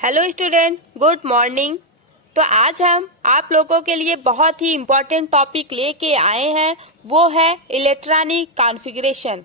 Hello student, good morning. तो आज हम आप लोगों के लिए बहुत ही इम्पोर्टेंट टॉपिक लेके आए हैं, वो है इलेक्ट्रॉनिक कॉन्फ़िगरेशन।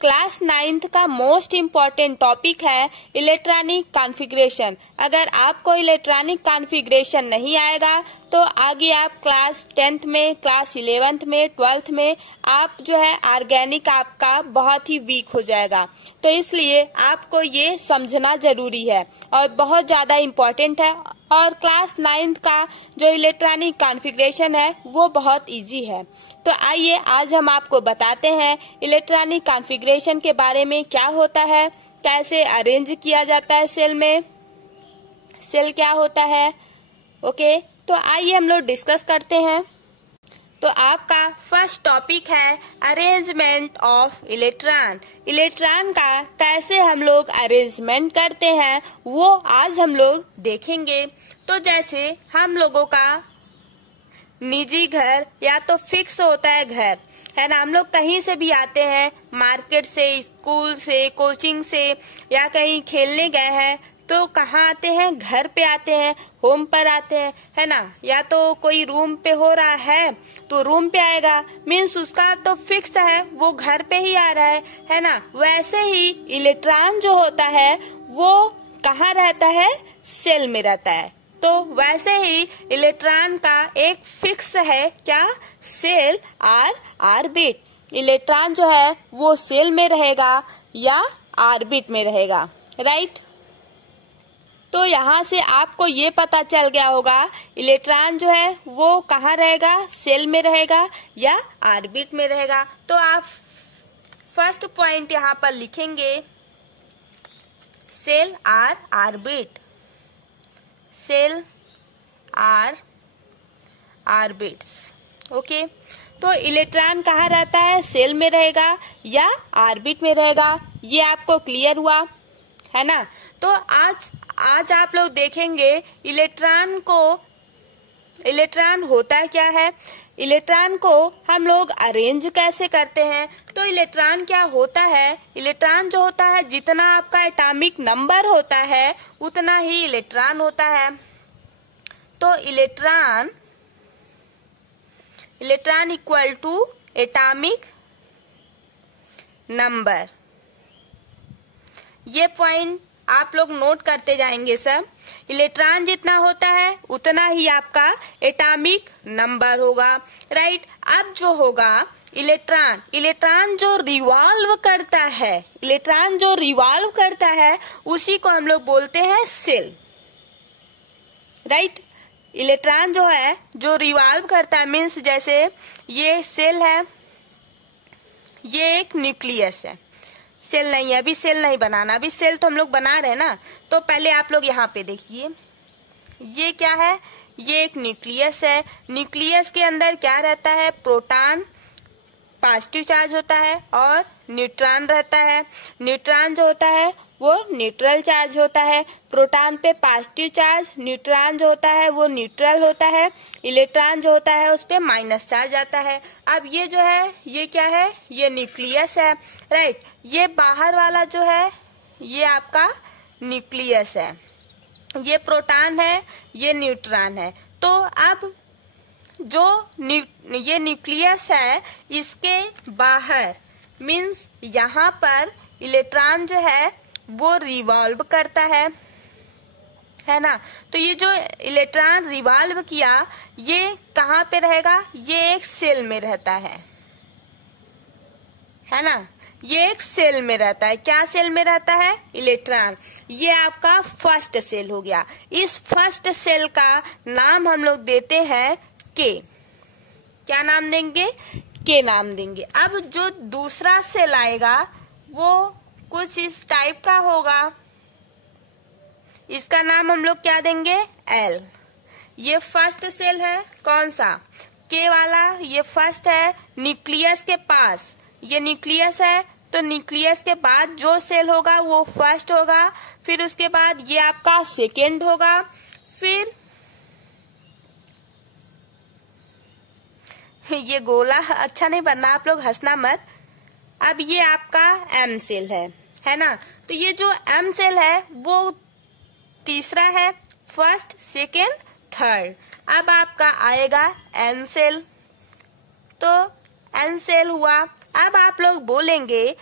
क्लास 9th का मोस्ट इम्पॉर्टेंट टॉपिक है इलेक्ट्रॉनिक कॉन्फ़िगरेशन। अगर आपको इलेक्ट्रॉनिक कॉन्फ़िगरेशन नहीं आएगा तो आगे आप क्लास 10th में, क्लास 11th में, 12th में आप जो है ऑर्गेनिक आपका बहुत ही वीक हो जाएगा। तो इसलिए आपको ये समझना जरूरी है और बहुत ज़्यादा इम्पोर्टेंट है। और क्लास 9th का जो इलेक्ट्रॉनिक कॉन्फ़िगरेशन है वो बहुत इजी है। तो आइए आज हम आपको बताते हैं इलेक्ट्रॉनिक कॉन्फ़िगरेशन के बारे में, क्या होता है, कैसे अरेंज किया जाता है सेल में, सेल क्या होता है। ओके, तो आइए हम लोग डिस्कस करते हैं। तो आपका फर्स्ट टॉपिक है अरेंजमेंट ऑफ इलेक्ट्रॉन। इलेक्ट्रॉन का कैसे हम लोग अरेंजमेंट करते हैं वो आज हम लोग देखेंगे। तो जैसे हम लोगों का निजी घर या तो फिक्स होता है घर, है ना। हम लोग कहीं से भी आते हैं, मार्केट से, स्कूल से, कोचिंग से या कहीं खेलने गए हैं तो कहाँ आते हैं, घर पे आते हैं, होम पर आते हैं, है ना। या तो कोई रूम पे हो रहा है तो रूम पे आएगा, मीन्स उसका तो फिक्स है, वो घर पे ही आ रहा है ना। वैसे ही इलेक्ट्रॉन जो होता है वो कहाँ रहता है, सेल में रहता है। तो वैसे ही इलेक्ट्रॉन का एक फिक्स है क्या, सेल और ऑर्बिट। इलेक्ट्रॉन जो है वो सेल में रहेगा या ऑर्बिट में रहेगा, राइट। तो यहाँ से आपको ये पता चल गया होगा इलेक्ट्रॉन जो है वो कहाँ रहेगा, सेल में रहेगा या ऑर्बिट में रहेगा। तो आप फर्स्ट पॉइंट यहाँ पर लिखेंगे सेल और ऑर्बिट, सेल और ऑर्बिट्स। ओके, तो इलेक्ट्रॉन कहाँ रहता है, सेल में रहेगा या ऑर्बिट में रहेगा, ये आपको क्लियर हुआ, है ना। तो आज आप लोग देखेंगे इलेक्ट्रॉन होता क्या है, इलेक्ट्रॉन को हम लोग अरेंज कैसे करते हैं। तो इलेक्ट्रॉन क्या होता है, इलेक्ट्रॉन जो होता है जितना आपका एटॉमिक नंबर होता है उतना ही इलेक्ट्रॉन होता है। तो electron equal to atomic number. ये पॉइंट आप लोग नोट करते जाएंगे सब। इलेक्ट्रॉन जितना होता है उतना ही आपका एटॉमिक नंबर होगा, राइट। अब जो होगा इलेक्ट्रॉन जो रिवॉल्व करता है, इलेक्ट्रॉन जो रिवॉल्व करता है उसी को हम लोग बोलते हैं सेल, राइट। इलेक्ट्रॉन जो है जो रिवॉल्व करता है, मीन्स जैसे ये सेल है, ये एक न्यूक्लियस है। सेल नहीं है, अभी सेल नहीं बनाना, अभी सेल तो हम लोग बना रहे हैं ना। तो पहले आप लोग यहाँ पे देखिए, ये क्या है, ये एक न्यूक्लियस है। न्यूक्लियस के अंदर क्या रहता है, प्रोटॉन पॉजिटिव चार्ज होता है और न्यूट्रॉन रहता है। न्यूट्रॉन जो होता है वो न्यूट्रल चार्ज होता है। प्रोटॉन पे पॉजिटिव चार्ज, न्यूट्रॉन जो होता है वो न्यूट्रल होता है, इलेक्ट्रॉन जो होता है उस पे माइनस चार्ज आता है। अब ये जो है ये क्या है, ये न्यूक्लियस है, राइट। ये बाहर वाला जो है ये आपका न्यूक्लियस है, ये प्रोटॉन है, ये न्यूट्रॉन है। तो अब जो ये न्यूक्लियस है इसके बाहर, मीन्स यहाँ पर इलेक्ट्रॉन जो है वो रिवॉल्व करता है ना। तो ये जो इलेक्ट्रॉन रिवॉल्व किया ये कहाँ पे रहेगा, ये एक सेल में रहता है ना। ये एक सेल में रहता है। क्या सेल में रहता है, इलेक्ट्रॉन। ये आपका फर्स्ट सेल हो गया। इस फर्स्ट सेल का नाम हम लोग देते हैं के। क्या नाम देंगे, के नाम देंगे। अब जो दूसरा सेल आएगा वो कुछ इस टाइप का होगा, इसका नाम हम लोग क्या देंगे, एल। ये फर्स्ट सेल है, कौन सा, के वाला, ये फर्स्ट है न्यूक्लियस के पास, ये न्यूक्लियस है। तो न्यूक्लियस के बाद जो सेल होगा वो फर्स्ट होगा, फिर उसके बाद ये आपका सेकेंड होगा, फिर ये गोला अच्छा नहीं बनना, आप लोग हंसना मत। अब ये आपका एम सेल है ना। तो ये जो m सेल है वो तीसरा है, फर्स्ट, सेकेंड, थर्ड। अब आपका आएगा n सेल, तो n सेल हुआ। अब आप लोग बोलेंगे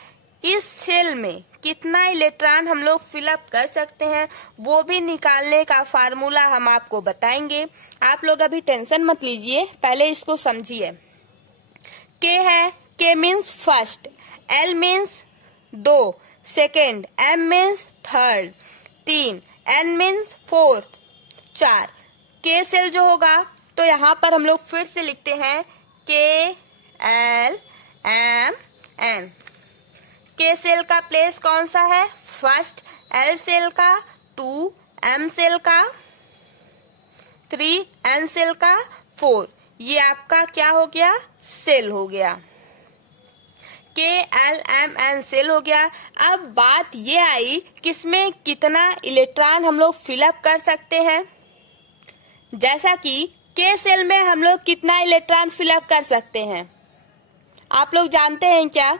इस सेल में कितना इलेक्ट्रॉन हम लोग फिलअप कर सकते हैं, वो भी निकालने का फार्मूला हम आपको बताएंगे। आप लोग अभी टेंशन मत लीजिए, पहले इसको समझिए। K है, K means first, L means 2, second, M means third, 3, N means fourth, 4। K shell जो होगा तो यहाँ पर हम लोग फिर से लिखते हैं K L M N। K shell का प्लेस कौन सा है, फर्स्ट, L सेल का 2, M सेल का 3, N सेल का 4। ये आपका क्या हो गया, सेल हो गया, K L M N shell हो गया। अब बात ये आई किसमें कितना इलेक्ट्रॉन हम लोग फिलअप कर सकते हैं। जैसा कि K सेल में हम लोग कितना इलेक्ट्रॉन फिलअप कर सकते हैं, आप लोग जानते हैं क्या?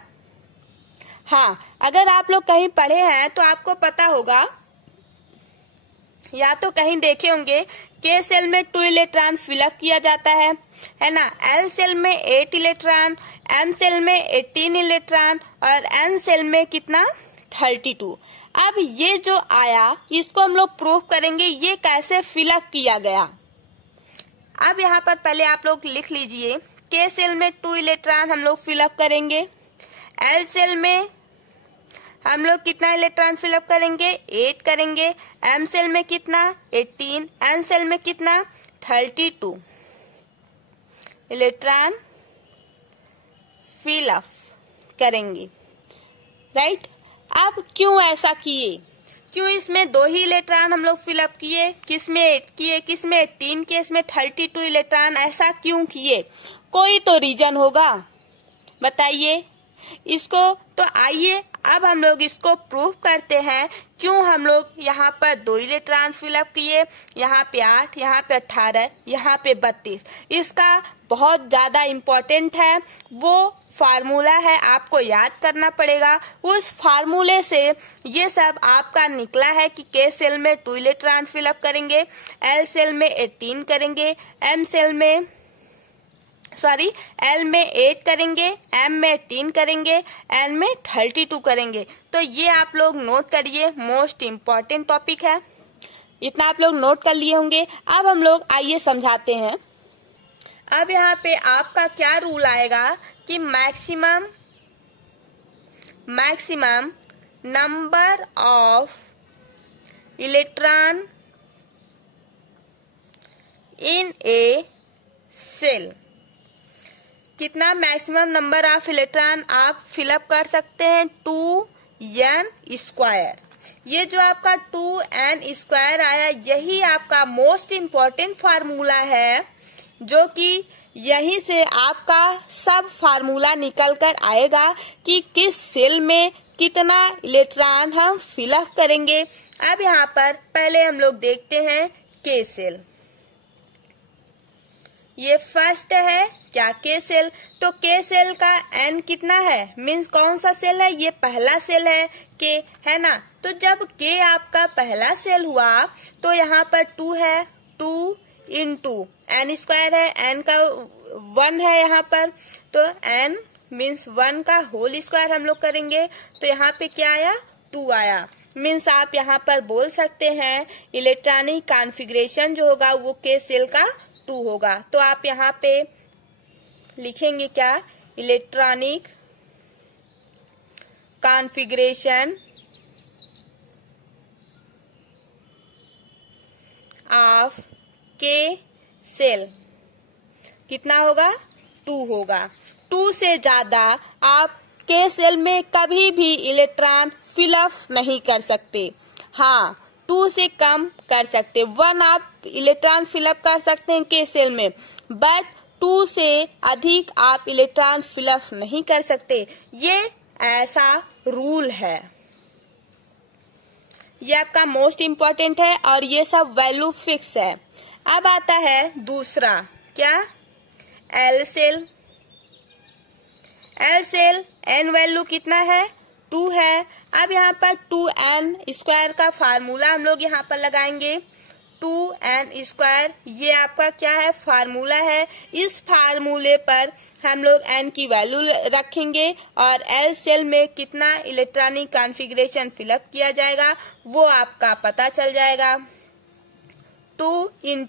हाँ, अगर आप लोग कहीं पढ़े हैं तो आपको पता होगा या तो कहीं देखे होंगे, K सेल में 2 इलेक्ट्रॉन फिलअप किया जाता है ना। L सेल में 8 इलेक्ट्रॉन, M सेल में 18 इलेक्ट्रॉन और N सेल में कितना, 32। अब ये जो आया इसको हम लोग प्रूव करेंगे ये कैसे फिलअप किया गया। अब यहाँ पर पहले आप लोग लिख लीजिए, K सेल में 2 इलेक्ट्रॉन हम लोग फिलअप करेंगे, L सेल में हम लोग कितना इलेक्ट्रॉन फिलअप करेंगे, 8 करेंगे, M सेल में कितना, 18, N सेल में कितना, 32 इलेक्ट्रॉन फिलअप करेंगे, राइट। अब क्यों ऐसा किए, क्यों इसमें 2 ही इलेक्ट्रॉन हम लोग फिलअप किए, किसमें 8 किए, किसमें 18 किए, इसमें 32 इलेक्ट्रॉन ऐसा क्यों किए, कोई तो रीजन होगा, बताइए इसको। तो आइए अब हम लोग इसको प्रूव करते हैं, क्यों हम लोग यहाँ पर 2 इलेक्ट्रॉन फिलअप किए, यहाँ पे 8, यहाँ पे 18, यहाँ पे 32। इसका बहुत ज्यादा इम्पोर्टेंट है, वो फार्मूला है, आपको याद करना पड़ेगा। उस फार्मूले से ये सब आपका निकला है कि K सेल में 2 इलेक्ट्रॉन फिलअप करेंगे, L सेल में 18 करेंगे, L में 8 करेंगे, M में 18 करेंगे, N में 32 करेंगे। तो ये आप लोग नोट करिए, मोस्ट इम्पोर्टेंट टॉपिक है, इतना आप लोग नोट कर लिए होंगे। अब हम लोग आइए समझाते हैं। अब यहाँ पे आपका क्या रूल आएगा कि maximum number of electron in a shell, कितना मैक्सिमम नंबर ऑफ इलेक्ट्रॉन आप फिलअप कर सकते हैं, 2n²। ये जो आपका 2n² आया यही आपका मोस्ट इम्पोर्टेंट फार्मूला है, जो कि यहीं से आपका सब फार्मूला निकल कर आएगा कि किस सेल में कितना इलेक्ट्रॉन हम फिलअप करेंगे। अब यहाँ पर पहले हम लोग देखते हैं K सेल, ये फर्स्ट है क्या, K सेल। तो K सेल का N कितना है, मीन्स कौन सा सेल है, ये पहला सेल है K, है ना। तो जब K आपका पहला सेल हुआ तो यहाँ पर 2 है, 2 इंटू n² है, n का 1 है यहाँ पर, तो n मीन्स 1 का होल स्क्वायर हम लोग करेंगे, तो यहाँ पे क्या आया, 2 आया। मीन्स आप यहाँ पर बोल सकते हैं इलेक्ट्रॉनिक कॉन्फ़िगरेशन जो होगा वो K सेल का 2 होगा। तो आप यहाँ पे लिखेंगे क्या, electronic configuration of K shell कितना होगा, 2 होगा। 2 से ज्यादा आप K सेल में कभी भी इलेक्ट्रॉन फिलअप नहीं कर सकते। हाँ, 2 से कम कर सकते, 1 आप इलेक्ट्रॉन फिलअप कर सकते हैं K सेल में, बट 2 से अधिक आप इलेक्ट्रॉन फिलअप नहीं कर सकते। ये ऐसा रूल है, ये आपका मोस्ट इम्पोर्टेंट है और ये सब वैल्यू फिक्स है। अब आता है दूसरा, क्या, L shell. L shell N value कितना है, 2 है। अब यहाँ पर 2n² का फार्मूला हम लोग यहाँ पर लगाएंगे। 2n², ये आपका क्या है, फार्मूला है। इस फार्मूले पर हम लोग n की वैल्यू रखेंगे और L सेल में कितना इलेक्ट्रॉनिक कॉन्फ़िगरेशन फिलअप किया जाएगा वो आपका पता चल जाएगा। 2 ×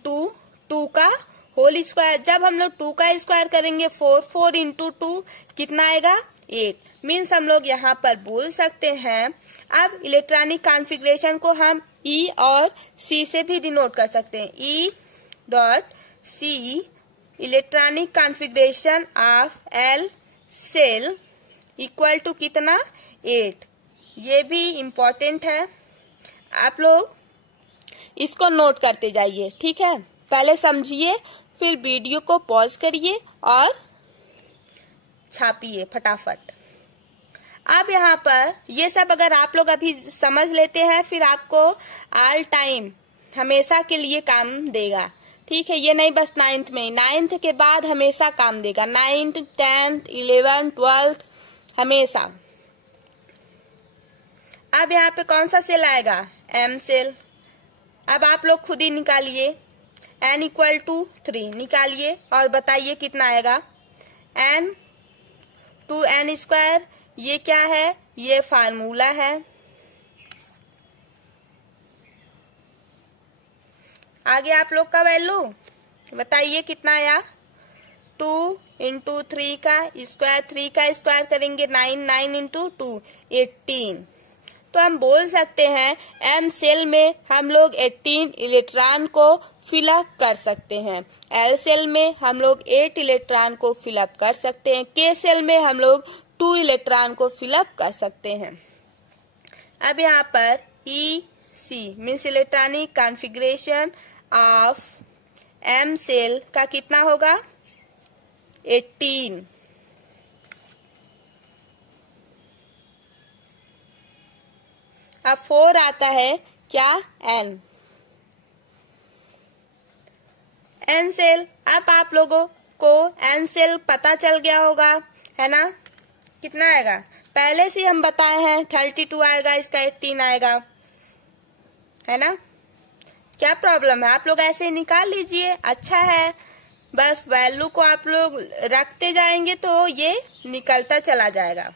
2 का होल स्क्वायर, जब हम लोग 2 का स्क्वायर करेंगे 4 × 2 कितना आएगा, 8। मीन्स हम लोग यहाँ पर बोल सकते हैं। अब इलेक्ट्रॉनिक कॉन्फ़िगरेशन को हम E और C से भी डिनोट कर सकते हैं। E.C electronic configuration of L shell equal to कितना, 8। ये भी इम्पोर्टेंट है, आप लोग इसको नोट करते जाइए, ठीक है। पहले समझिए, फिर वीडियो को पॉज करिए और छापिए फटाफट। अब यहाँ पर ये सब अगर आप लोग अभी समझ लेते हैं, फिर आपको ऑल टाइम हमेशा के लिए काम देगा, ठीक है। ये नहीं बस 9th में, 9th के बाद हमेशा काम देगा, 9th, 10th, 11th, 12th हमेशा। अब यहाँ पे कौन सा सेल आएगा, M सेल। अब आप लोग खुद ही निकालिए, n = 3 निकालिए और बताइए कितना आएगा। n 2n², ये क्या है, ये फार्मूला है। आगे आप लोग का वैल्यू बताइए कितना आया। 2 × 3 का स्क्वायर, 3 का स्क्वायर करेंगे 9, 9 × 2 18। तो हम बोल सकते हैं M सेल में हम लोग 18 इलेक्ट्रॉन को फिलअप कर सकते हैं। L सेल में हम लोग 8 इलेक्ट्रॉन को फिलअप कर सकते हैं। K सेल में हम लोग 2 इलेक्ट्रॉन को फिलअप कर सकते हैं। अब यहाँ पर EC means electronic configuration of M shell का कितना होगा, 18। अब 4 आता है क्या, N सेल। अब आप लोगों को N सेल पता चल गया होगा, है ना। कितना आएगा, पहले से हम बताए हैं 32 आएगा, इसका 18 आएगा, है ना। क्या प्रॉब्लम है, आप लोग ऐसे ही निकाल लीजिए, अच्छा है। बस वैल्यू को आप लोग रखते जाएंगे तो ये निकलता चला जाएगा।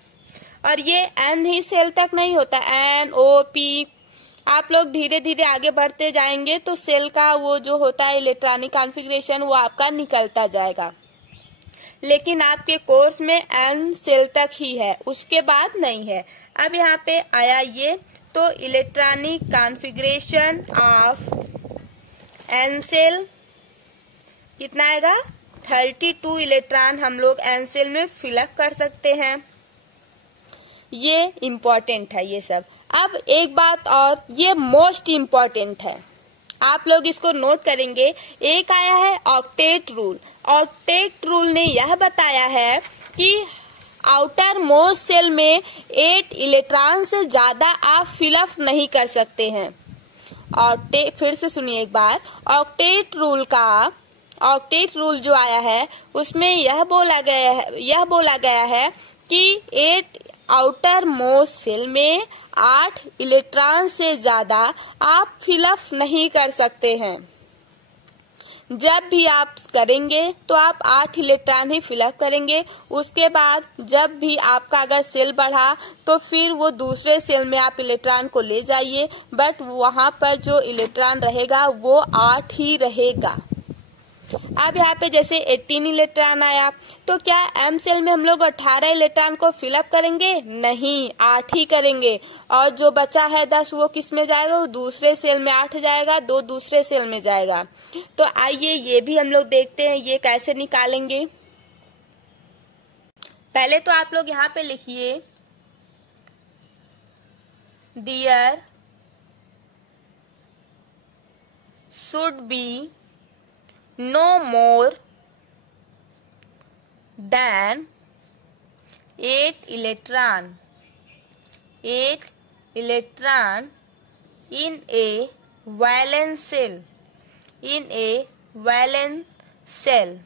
और ये N ही सेल तक नहीं होता, N, O, P। आप लोग धीरे धीरे आगे बढ़ते जाएंगे तो सेल का वो जो होता है इलेक्ट्रॉनिक कॉन्फ़िगरेशन वो आपका निकलता जाएगा। लेकिन आपके कोर्स में N सेल तक ही है, उसके बाद नहीं है। अब यहाँ पे आया ये, तो electronic configuration of N shell कितना आएगा, 32 इलेक्ट्रॉन हम लोग N सेल में फिलअप कर सकते हैं। ये इम्पोर्टेंट है ये सब। अब एक बात और, ये मोस्ट इम्पोर्टेंट है, आप लोग इसको नोट करेंगे। एक आया है ऑक्टेट रूल। ऑक्टेट रूल ने यह बताया है कि आउटर मोस्ट सेल में 8 इलेक्ट्रॉन से ज्यादा आप फिलअप नहीं कर सकते हैं। ऑक्टेट, फिर से सुनिए एक बार, ऑक्टेट रूल जो आया है उसमें यह बोला गया है कि 8 आउटर मोस्ट सेल में 8 इलेक्ट्रॉन से ज्यादा आप फिलअप नहीं कर सकते हैं। जब भी आप करेंगे तो आप 8 इलेक्ट्रॉन ही फिलअप करेंगे। उसके बाद जब भी आपका अगर सेल बढ़ा तो फिर वो दूसरे सेल में आप इलेक्ट्रॉन को ले जाइए, बट वहां पर जो इलेक्ट्रॉन रहेगा वो 8 ही रहेगा। अब यहाँ पे जैसे 18 इलेक्ट्रॉन आया, तो क्या M सेल में हम लोग 18 इलेक्ट्रॉन को फिलअप करेंगे? नहीं, 8 ही करेंगे। और जो बचा है 10 वो किस में जाएगा? वो दूसरे सेल में 8 जाएगा, 2 दूसरे सेल में जाएगा। तो आइए ये भी हम लोग देखते हैं ये कैसे निकालेंगे। पहले तो आप लोग यहाँ पे लिखिए, There should be no more than 8 electron in a valence cell.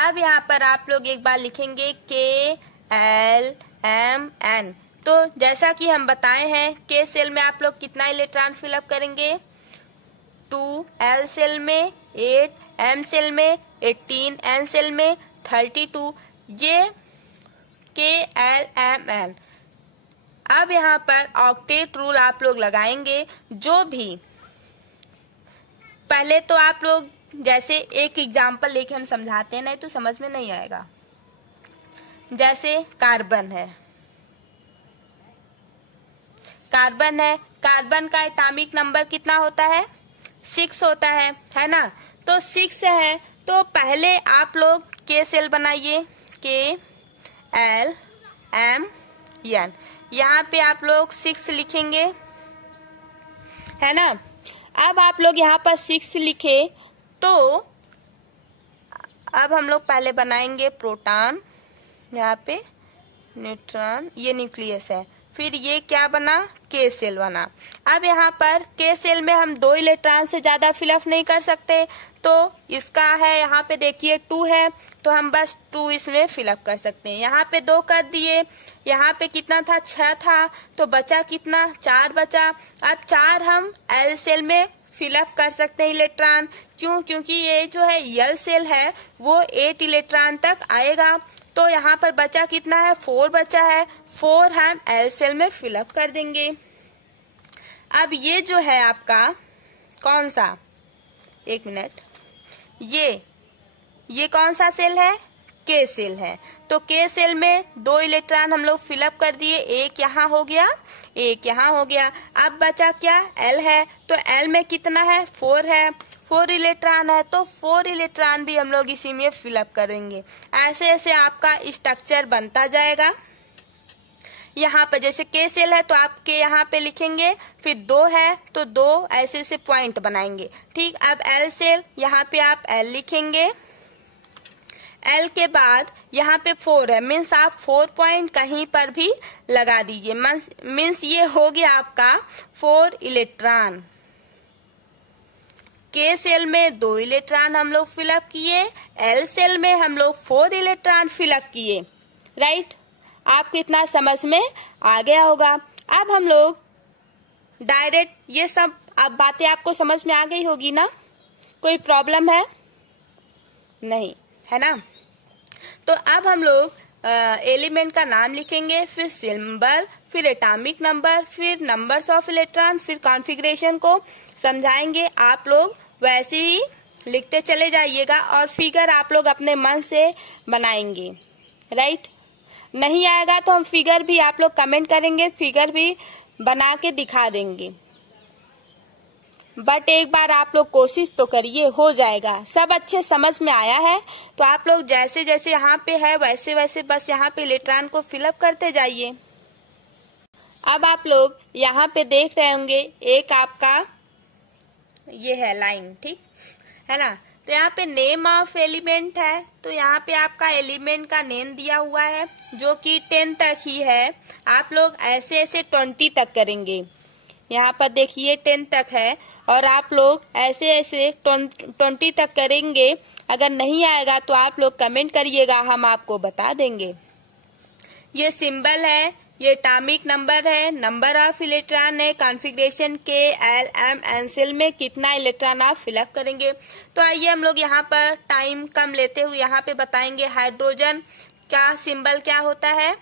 अब यहाँ पर आप लोग एक बार लिखेंगे KLMN। तो जैसा कि हम बताए हैं, K सेल में आप लोग कितना इलेक्ट्रॉन फिलअप करेंगे? 2, L सेल में 8, M सेल में 18, N सेल में 32, ये KLMN। अब यहाँ पर ऑक्टेट रूल आप लोग लगाएंगे। जो भी पहले तो आप लोग जैसे एक एग्जाम्पल लेके हम समझाते हैं, नहीं तो समझ में नहीं आएगा। जैसे कार्बन है, कार्बन का एटॉमिक नंबर कितना होता है? 6 होता है ना। तो 6 है, तो पहले आप लोग K सेल बनाइए, KLMN। यहाँ पे आप लोग 6 लिखेंगे, है ना। अब आप लोग यहाँ पर 6 लिखे, तो अब हम लोग पहले बनाएंगे प्रोटॉन, यहाँ पे न्यूट्रॉन, ये न्यूक्लियस है। फिर ये क्या बना? K सेल बना। अब यहाँ पर K सेल में हम 2 इलेक्ट्रॉन से ज्यादा फिलअप नहीं कर सकते, तो इसका है यहाँ पे देखिए 2 है, तो हम बस 2 इसमें फिलअप कर सकते हैं। यहाँ पे 2 कर दिए, यहाँ पे कितना था? 6 था, तो बचा कितना? 4 बचा। अब 4 हम L सेल में फिलअप कर सकते हैं इलेक्ट्रॉन। क्यों? क्योंकि ये जो है L सेल है वो 8 इलेक्ट्रॉन तक आएगा। तो यहाँ पर बचा कितना है? 4 बचा है, 4 हम L सेल में फिलअप कर देंगे। अब ये जो है आपका कौन सा, एक मिनट, ये कौन सा सेल है? K सेल है। तो K सेल में 2 इलेक्ट्रॉन हम लोग फिलअप कर दिए, एक यहाँ हो गया, एक यहाँ हो गया। अब बचा क्या? L है, तो L में कितना है? 4 है, 4 इलेक्ट्रॉन है, तो 4 इलेक्ट्रॉन भी हम लोग इसी में फिलअप करेंगे। ऐसे ऐसे आपका स्ट्रक्चर बनता जाएगा। यहाँ पर जैसे K सेल है तो आप K यहाँ पे लिखेंगे, फिर 2 है तो 2 ऐसे ऐसे पॉइंट बनाएंगे। ठीक, अब L सेल, यहाँ पे आप L लिखेंगे, L के बाद यहाँ पे 4 है, मीन्स आप 4 पॉइंट कहीं पर भी लगा दीजिए। मीन्स ये हो गया आपका 4 इलेक्ट्रॉन। K सेल में 2 इलेक्ट्रॉन हम लोग फिलअप किए, L सेल में हम लोग 4 इलेक्ट्रॉन फिलअप किए। राइट, आपको इतना समझ में आ गया होगा। अब हम लोग डायरेक्ट ये सब अब बातें आपको समझ में आ गई होगी ना? कोई प्रॉब्लम है? नहीं, है ना। तो अब हम लोग एलिमेंट का नाम लिखेंगे, फिर सिंबल, फिर एटॉमिक नंबर, फिर नंबर्स ऑफ इलेक्ट्रॉन, फिर कॉन्फ़िगरेशन को समझाएंगे। आप लोग वैसे ही लिखते चले जाइएगा और फिगर आप लोग अपने मन से बनाएंगे। राइट, नहीं आएगा तो हम फिगर भी आप लोग कमेंट करेंगे, फिगर भी बना के दिखा देंगे। बट एक बार आप लोग कोशिश तो करिए, हो जाएगा। सब अच्छे समझ में आया है तो आप लोग जैसे जैसे यहाँ पे है वैसे वैसे बस यहाँ पे इलेक्ट्रॉन को फिलअप करते जाइए। अब आप लोग यहाँ पे देख रहे होंगे एक आपका ये है लाइन, ठीक है ना। तो यहाँ पे नेम ऑफ एलिमेंट है, तो यहाँ पे आपका एलिमेंट का नेम दिया हुआ है जो कि 10 तक ही है। आप लोग ऐसे ऐसे 20 तक करेंगे। यहाँ पर देखिए 10 तक है और आप लोग ऐसे ऐसे 20 तक करेंगे। अगर नहीं आएगा तो आप लोग कमेंट करिएगा, हम आपको बता देंगे। ये सिंबल है, ये एटॉमिक नंबर है, नंबर ऑफ इलेक्ट्रॉन है, कॉन्फ़िगरेशन KLMN सेल में कितना इलेक्ट्रॉन आप फिलअप करेंगे। तो आइए हम लोग यहाँ पर टाइम कम लेते हुए यहाँ पे बताएंगे हाइड्रोजन का सिंबल क्या होता है,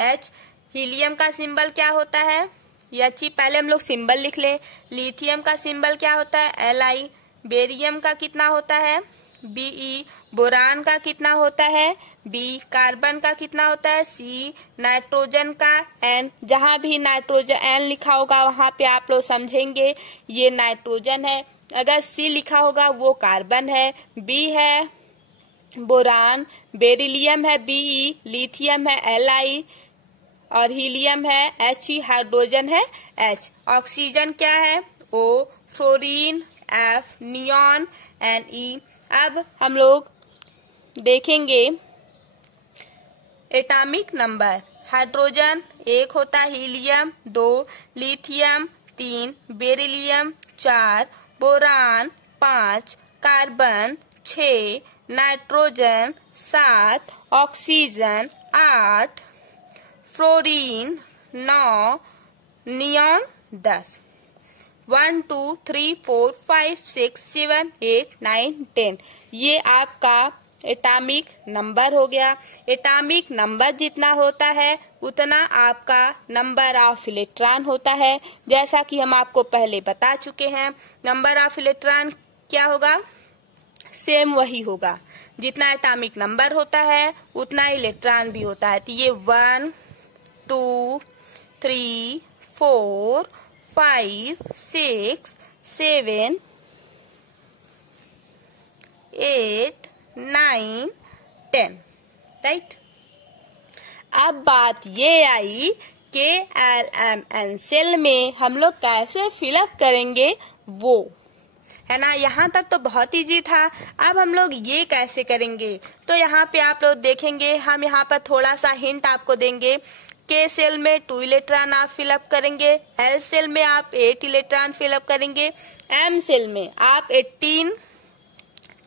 H। हीलियम का सिंबल क्या होता है, He। पहले हम लोग सिंबल लिख लें। लिथियम का सिंबल क्या होता है, Li। बेरियम का कितना होता है, Be। बोरान का कितना होता है, B। कार्बन का कितना होता है, C। नाइट्रोजन का N। जहां भी नाइट्रोजन N लिखा होगा वहां पे आप लोग समझेंगे ये नाइट्रोजन है। अगर C लिखा होगा वो कार्बन है। B है बोरान, बेरिलियम है Be, लिथियम है Li और हीलियम है He, हाइड्रोजन है H। ऑक्सीजन क्या है, O। Fluorine F, neon Ne। अब हम लोग देखेंगे एटॉमिक नंबर। हाइड्रोजन 1 होता है, helium 2, lithium 3, beryllium 4, boron 5, carbon 6, nitrogen 7, oxygen 8, fluorine 9, neon 10। 1 2 3 4 5 6 7 8 9 10 ये आपका एटॉमिक नंबर हो गया। एटॉमिक नंबर जितना होता है उतना आपका नंबर ऑफ इलेक्ट्रॉन होता है। जैसा कि हम आपको पहले बता चुके हैं, नंबर ऑफ इलेक्ट्रॉन क्या होगा, सेम वही होगा। जितना एटॉमिक नंबर होता है उतना इलेक्ट्रॉन भी होता है। तो ये 1 2 3 4 5 6 7 8 9 10, राइट। अब बात ये आई के एल एम एन सेल में हम लोग कैसे फिलअप करेंगे, वो है ना। यहाँ तक तो बहुत इजी था। अब हम लोग ये कैसे करेंगे, तो यहाँ पे आप लोग देखेंगे, हम यहाँ पर थोड़ा सा हिंट आपको देंगे। के सेल में 2 इलेक्ट्रॉन आप फिलअप करेंगे, एल सेल में आप 8 इलेक्ट्रॉन फिलअप करेंगे, एम सेल में आप 18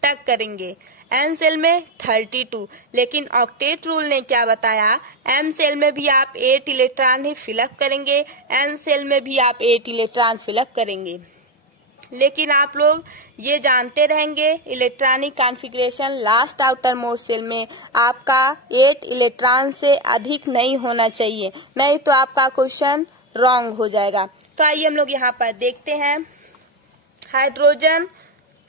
तक करेंगे, एन सेल में 32। लेकिन ऑक्टेट रूल ने क्या बताया, एम सेल में भी आप 8 इलेक्ट्रॉन ही फिलअप करेंगे, एन सेल में भी आप 8 इलेक्ट्रॉन फिलअप करेंगे। लेकिन आप लोग ये जानते रहेंगे, electronic configuration last outer most cell में आपका 8 इलेक्ट्रॉन से अधिक नहीं होना चाहिए, नहीं तो आपका क्वेश्चन रॉन्ग हो जाएगा। तो आइए हम लोग यहाँ पर देखते हैं। हाइड्रोजन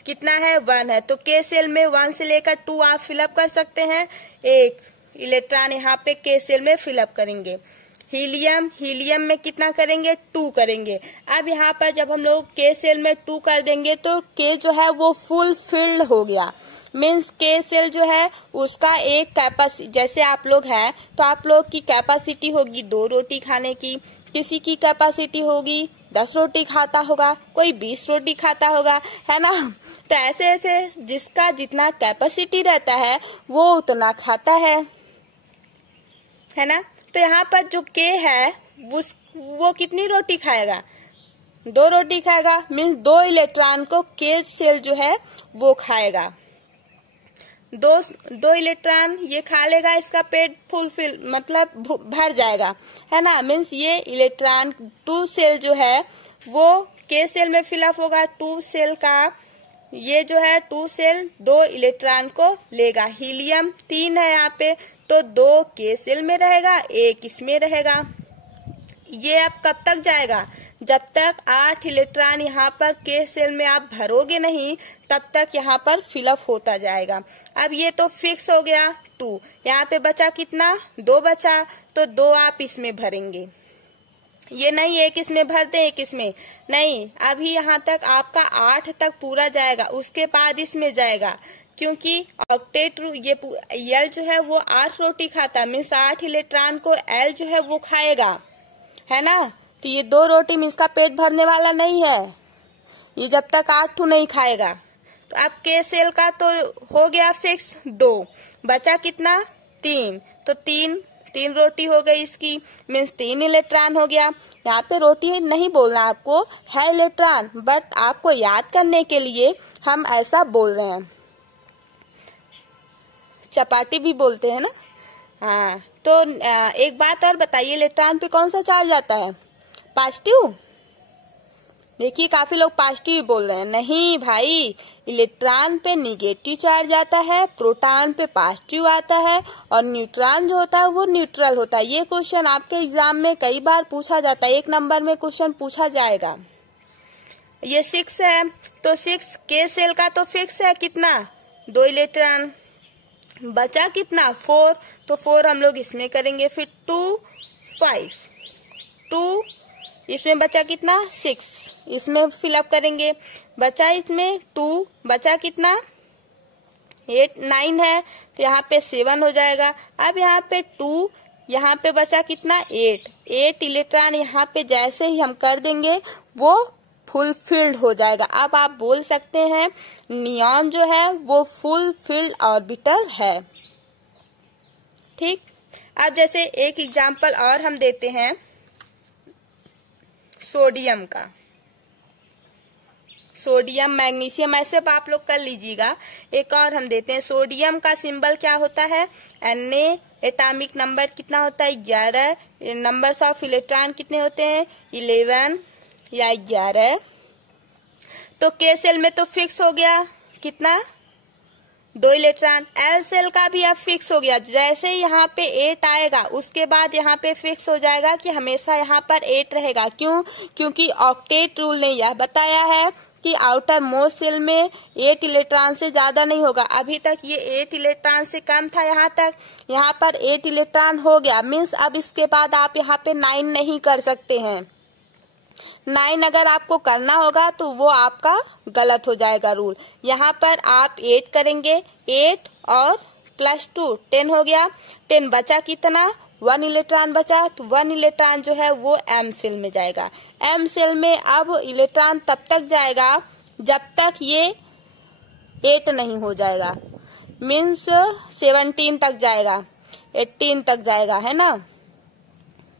कितना है, 1 है, तो के सेल में 1 से लेकर 2 आप फिलअप कर सकते हैं। 1 इलेक्ट्रॉन यहाँ पे के सेल में फिलअप करेंगे। हीलियम में कितना करेंगे, 2 करेंगे। अब यहाँ पर जब हम लोग के सेल में 2 कर देंगे तो के जो है वो फुल फिल्ड हो गया। मीन्स के सेल जो है उसका एक कैपेसिटी, जैसे आप लोग हैं तो आप लोग की कैपेसिटी होगी 2 रोटी खाने की, किसी की कैपेसिटी होगी 10 रोटी खाता होगा, कोई 20 रोटी खाता होगा, है ना। तो ऐसे ऐसे जिसका जितना कैपेसिटी रहता है वो उतना खाता है ना। तो यहाँ पर जो के है वो कितनी रोटी खाएगा, 2 रोटी खाएगा। मीन्स 2 इलेक्ट्रॉन को के सेल जो है वो खाएगा। 2 इलेक्ट्रॉन ये खा लेगा, इसका पेट फुलफिल मतलब भर जाएगा, है ना। मीन्स ये इलेक्ट्रॉन 2 सेल जो है वो के सेल में फिलअप होगा। 2 सेल का ये जो है 2 सेल 2 इलेक्ट्रॉन को लेगा। हीलियम 3 है यहाँ पे, तो 2 के सेल में रहेगा, 1 इसमें रहेगा। ये अब कब तक जाएगा, जब तक 8 इलेक्ट्रॉन यहाँ पर के सेल में आप भरोगे नहीं तब तक यहाँ पर फिलअप होता जाएगा। अब ये तो फिक्स हो गया 2, यहाँ पे बचा कितना, 2 बचा, तो 2 आप इसमें भरेंगे। ये नहीं एक इसमें भर दे एक इसमें नहीं, अभी यहाँ तक आपका 8 तक पूरा जाएगा, उसके बाद इसमें जाएगा। क्योंकि ऑक्टेट ये एल जो है वो 8 रोटी खाता, मीन्स 8 इलेक्ट्रॉन को एल जो है वो खाएगा, है ना। तो ये 2 रोटी मीन्स का पेट भरने वाला नहीं है, ये जब तक 8 नहीं खाएगा। तो अब के सेल का तो हो गया फिक्स 2, बचा कितना 3, तो 3 रोटी हो गई इसकी, मीन्स 3 इलेक्ट्रॉन हो गया। यहाँ पे रोटी नहीं बोलना आपको, है इलेक्ट्रॉन, बट आपको याद करने के लिए हम ऐसा बोल रहे हैं। चपाटी भी बोलते हैं ना। हाँ, तो एक बात और बताइए, इलेक्ट्रॉन पे कौन सा चार्ज आता है, पॉजिटिव। देखिए काफी लोग पॉजिटिव बोल रहे हैं, नहीं भाई, इलेक्ट्रॉन पे निगेटिव चार्ज आता है, प्रोटॉन पे पॉजिटिव आता है, और न्यूट्रॉन जो होता है वो न्यूट्रल होता है। ये क्वेश्चन आपके एग्जाम में कई बार पूछा जाता है, 1 नंबर में क्वेश्चन पूछा जाएगा। ये 6 है, तो 6 के सेल का तो फिक्स है, कितना 2 इलेक्ट्रॉन, बचा कितना 4, तो 4 हम लोग इसमें करेंगे। फिर 2 5, 2 इसमें बचा कितना 6, इसमें फिलअप करेंगे। बचा इसमें 2, बचा कितना 8 9 है, तो यहाँ पे 7 हो जाएगा। अब यहाँ पे 2, यहाँ पे बचा कितना 8 इलेक्ट्रॉन यहाँ पे जैसे ही हम कर देंगे वो फुल फिल्ड हो जाएगा। अब आप बोल सकते हैं नियॉन जो है वो फुल फिल्ड ऑर्बिटल है। ठीक, अब जैसे एक एग्जांपल और हम देते हैं सोडियम का। सोडियम, मैग्नीशियम, ऐसे आप लोग कर लीजिएगा। एक और हम देते हैं, सोडियम का सिंबल क्या होता है, Na, एटॉमिक नंबर कितना होता है 11, नंबर्स ऑफ इलेक्ट्रॉन कितने होते हैं 11 या 11। तो K सेल में तो फिक्स हो गया कितना 2 इलेक्ट्रॉन। L सेल का भी अब फिक्स हो गया, जैसे यहाँ पे 8 आएगा उसके बाद यहाँ पे फिक्स हो जाएगा कि हमेशा यहाँ पर 8 रहेगा। क्यों? क्योंकि ऑक्टेट रूल ने यह बताया है कि आउटर मोस्ट सेल में 8 इलेक्ट्रॉन से ज्यादा नहीं होगा। अभी तक ये 8 इलेक्ट्रॉन से कम था, यहाँ पर 8 इलेक्ट्रॉन हो गया, मीन्स अब इसके बाद आप यहाँ पे 9 नहीं कर सकते हैं। 9 अगर आपको करना होगा तो वो आपका गलत हो जाएगा रूल। यहाँ पर आप 8 करेंगे, 8 और +2 10 हो गया। 10 बचा कितना 1 इलेक्ट्रॉन बचा, तो 1 इलेक्ट्रॉन जो है वो M सेल में जाएगा। M सेल में अब इलेक्ट्रॉन तब तक जाएगा जब तक ये 8 नहीं हो जाएगा, मीन्स 17 तक जाएगा, 18 तक जाएगा, है ना,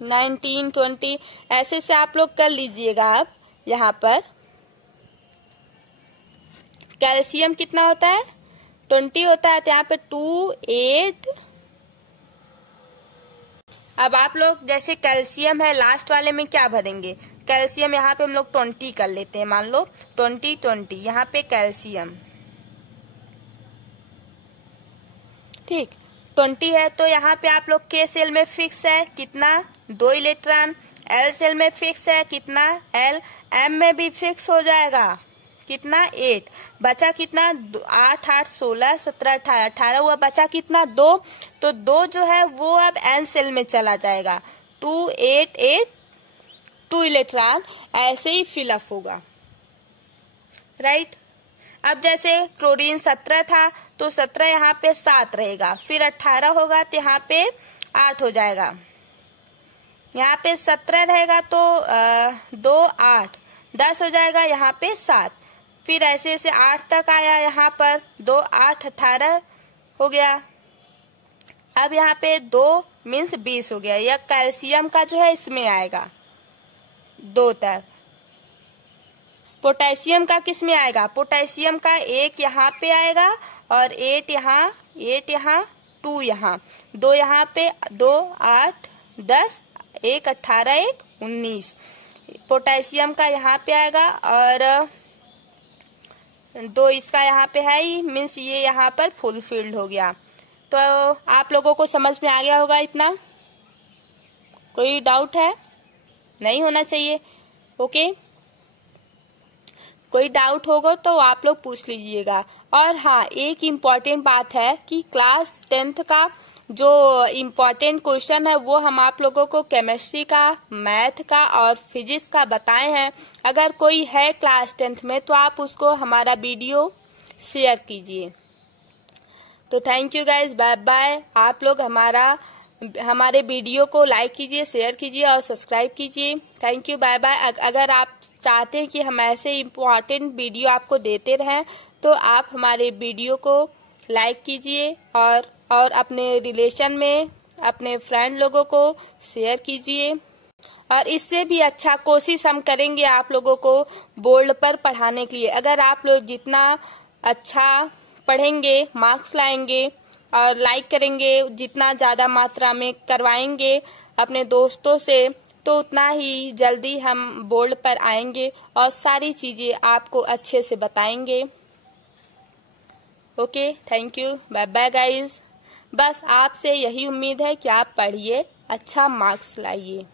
19 20 ऐसे से आप लोग कर लीजिएगा। अब यहाँ पर कैल्शियम कितना होता है 20 होता है, तो यहाँ पे 2 8। अब आप लोग जैसे कैल्शियम है लास्ट वाले में क्या भरेंगे, कैल्शियम यहाँ पे हम लोग 20 कर लेते हैं, मान लो 20 20 यहाँ पे कैल्शियम, ठीक 20 है। तो यहाँ पे आप लोग के सेल में फिक्स है कितना 2 इलेक्ट्रॉन, L सेल में फिक्स है कितना L, M में भी फिक्स हो जाएगा कितना 8, बचा कितना 8 8 16 17 18 18 हुआ, बचा कितना 2, तो 2 जो है वो अब N सेल में चला जाएगा, 2 8 8 2 इलेक्ट्रॉन ऐसे ही फिलअप होगा, राइट। अब जैसे क्लोरीन 17 था तो 17 यहाँ पे 7 रहेगा, फिर 18 होगा तो यहाँ पे 8 हो जाएगा, यहाँ पे 17 रहेगा तो 2 8 10 हो जाएगा, यहाँ पे 7, फिर ऐसे ऐसे 8 तक आया, यहाँ पर 2 8 18 हो गया। अब यहाँ पे 2 मीन्स 20 हो गया, यह कैल्शियम का जो है इसमें आएगा 2 तक। पोटेशियम का किस में आएगा, पोटेशियम का 1 यहाँ पे आएगा और 8 यहाँ 2 यहाँ 2 यहाँ पे 2 8 10 1 18 1 19 पोटेशियम का यहाँ पे आएगा, और 2 इसका यहाँ पे है ही, मीन्स ये यहाँ पर फुल फिल्ड हो गया। तो आप लोगों को समझ में आ गया होगा इतना, कोई डाउट है, नहीं होना चाहिए, ओके। कोई डाउट होगा तो आप लोग पूछ लीजिएगा। और हाँ, एक इम्पॉर्टेंट बात है कि क्लास 10th का जो इम्पॉर्टेंट क्वेश्चन है वो हम आप लोगों को केमिस्ट्री का, मैथ का और फिजिक्स का बताए हैं। अगर कोई है क्लास 10th में तो आप उसको हमारा वीडियो शेयर कीजिए। तो thank you guys, bye bye. आप लोग हमारे वीडियो को लाइक कीजिए, शेयर कीजिए और सब्सक्राइब कीजिए। Thank you, bye bye. अगर आप चाहते हैं कि हम ऐसे इम्पोर्टेंट वीडियो आपको देते रहें तो आप हमारे वीडियो को लाइक कीजिए और अपने रिलेशन में अपने फ्रेंड लोगों को शेयर कीजिए। और इससे भी अच्छा कोशिश हम करेंगे आप लोगों को बोर्ड पर पढ़ाने के लिए। अगर आप लोग जितना अच्छा पढ़ेंगे, मार्क्स लाएंगे और लाइक करेंगे, जितना ज़्यादा मात्रा में करवाएंगे अपने दोस्तों से, तो उतना ही जल्दी हम बोर्ड पर आएंगे और सारी चीज़ें आपको अच्छे से बताएंगे। Okay, thank you, bye bye guys. बस आपसे यही उम्मीद है कि आप पढ़िए, अच्छा मार्क्स लाइए।